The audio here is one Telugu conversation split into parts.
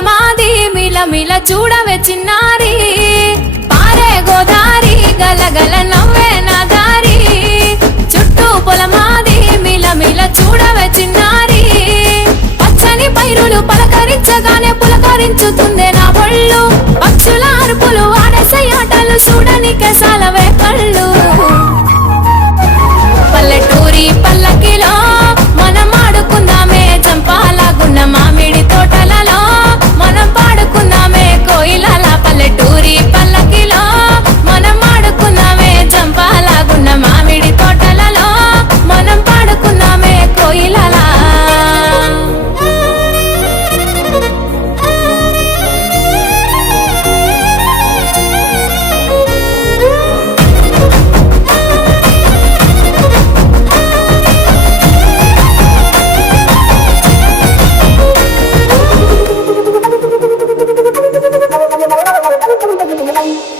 పొలమాది మిల మిల చూడవే చిన్నారి పారే గోదారి గలగల నవ్వే నా దారి చుట్టూ పొలమాది మిల మిల చూడవే చిన్నారి పచ్చని పైరులు పలకరించగానే పులకరించుతుందే నా ఒళ్ళు పక్షుల అరుపులు ఆడసే ఆటలు చూడనికే సాలవే కళ్ళు పల్లెటూరి పల్లకిలో మనం ఆడుకుందామే చంపాలగున్న మామిడి తోటలలో మనం పాడుకుందామే కోయిలల పల్లెటూరి పల్లకిలో మనం ఆడుకుందామే చంపాలగున్న మామిడి తోటలలో మనం పాడుకుందామే కోయిలల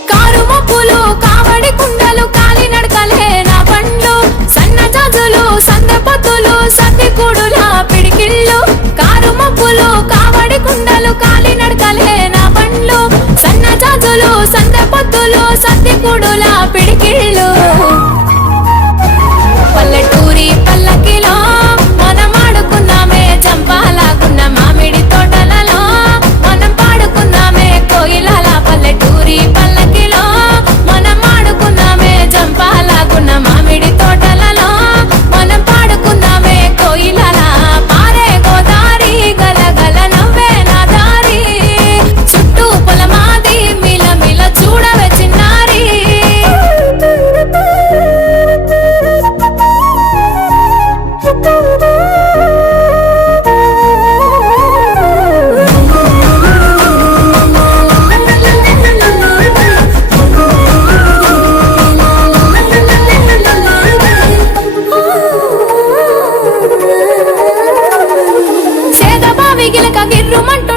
కారు మబ్బులు కావడి కుండలు కాలి నడకలే నా బండ్లు సన్న జాజులు సందె పొత్తులు సద్ది కూడుల పిడికిళ్ళు కారు మబ్బులు కావడి కుండలు కాలి నడకలే నా బండ్లు సన్న జాజులు సందె పొత్తులు సద్ది కూడుల పిడికిళ్ళు పల్లెటూరి పల్లకిలో మనం ఆడుకుందామే చంపాలగున్న మామిడి తోటలలో మనం పాడుకుందామే కోయిలల పల్లెటూరి పల్లకిలో మనం ఆడుకుందామే చంపాలగున్న మామిడి తోటలలో మనం పాడుకుందామే కోయిలల పారే గోదారి గలగల నవ్వే నా దారి చుట్టూ పొలమాది మిల మిల చూడవే చిన్నారి సేదబావి గిలక గిర్రుమంటూ